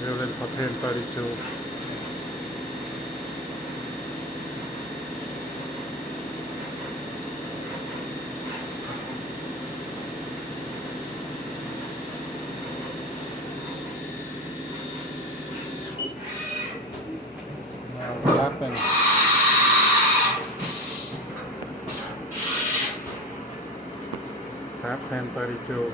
violin pattern 32. Tapping. Tap 1032.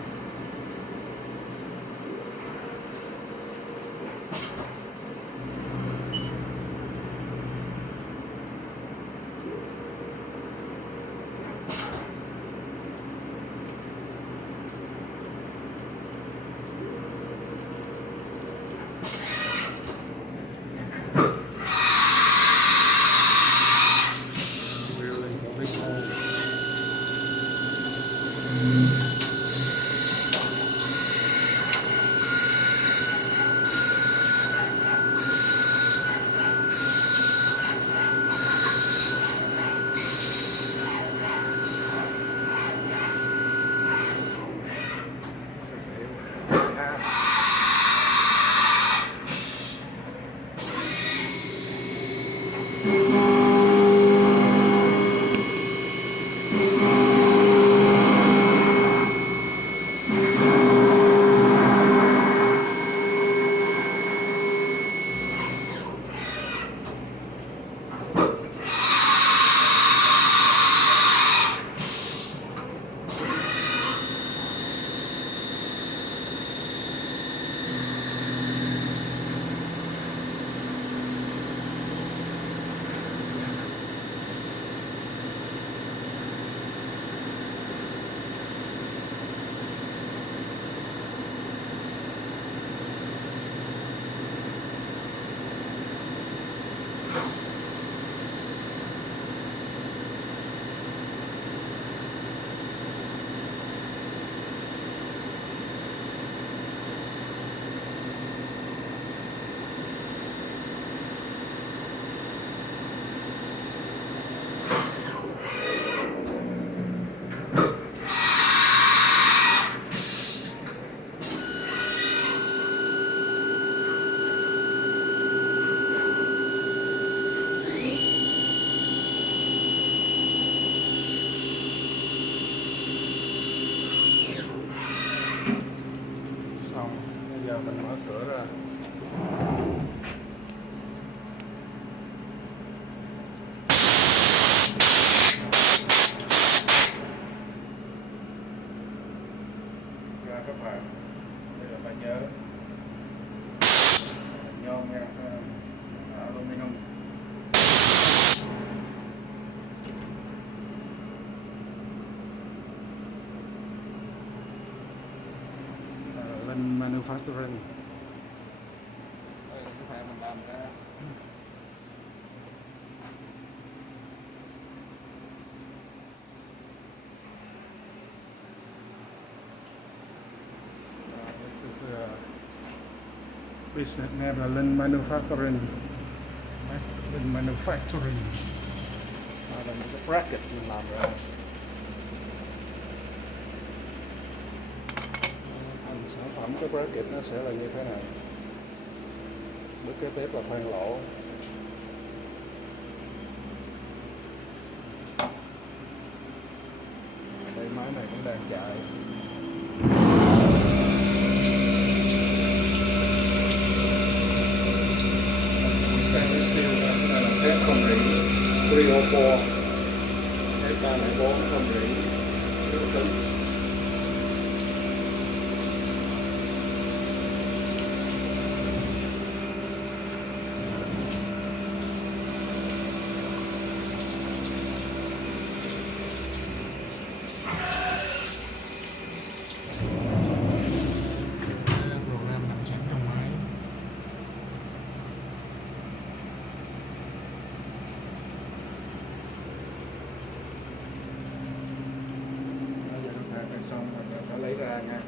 Bây giờ mình mở cửa ra. Các bạn, bây giờ phải nhớ nhôm nha, aluminum. Lên manufacturing. Đây là cái hàng mình làm ra. This is a business name là Linh Manufacturing. Linh Manufacturing. Đây là những cái bracket mình làm ra. Sản phẩm cái bracket nó sẽ là như thế này. Bước kế tiếp là khoan lỗ. Đây máy này cũng đang chạy. Stainless steel là thép không rỉ 304, thép 304 không rỉ, rất cứng. Xong rồi phải lấy ra nha.